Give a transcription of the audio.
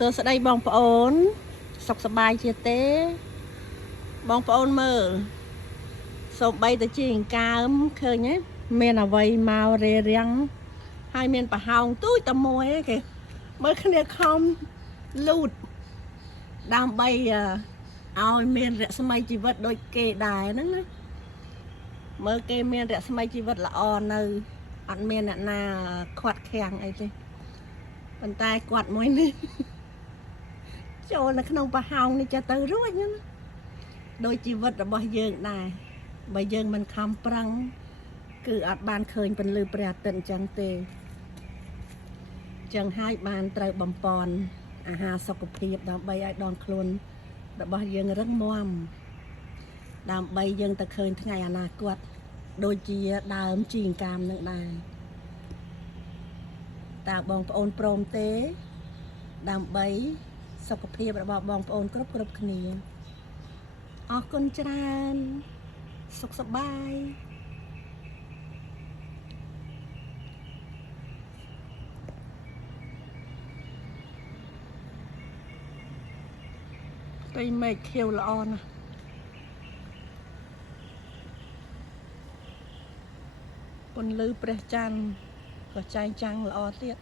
សួស្តីបងប្អូនសុខសប្បាយជាទេបងប្អូនមើលសូម្បីតែជាអង្កើមឃើញទេមានអ្វីមករារាំងហើយមានប្រហោងទូចតែមួយឯងគេមើលគ្នាខំលូតដើម្បីឲ្យមានរស្មីជីវិតដូចគេដែរហ្នឹងណាមើលគេមានរស្មីជីវិតល្អនៅអត់មានអ្នកណាខាត់ខាំងអីទេប៉ុន្តែគាត់មួយនេះចូលនៅក្នុងប្រហោងនេះចេះទៅរួចណាដោយជីវិតរបស់យើងដែរបើយើងមិនខំប្រឹងគឺអត់បានឃើញពន្លឺព្រះអាទិត្យអញ្ចឹងទេចឹងហើយបានត្រូវបំពន់អាហារសុខភាពដើម្បីឲ្យដងខ្លួនរបស់យើងរឹងមាំដើម្បីយើងទៅឃើញថ្ងៃអនាគតដូចជាដើមជីអង្កាមនឹងដែរតើបងប្អូនព្រមទេដើម្បីសុខភាពរបស់បងប្អូនគ្រប់គ្នាអរគុណច្រើនសុខសប្បាយផ្ទៃមេឃខៀវល្អណាស់ពន្លឺព្រះច័ន្ទក៏ចែងចាំងល្អទៀត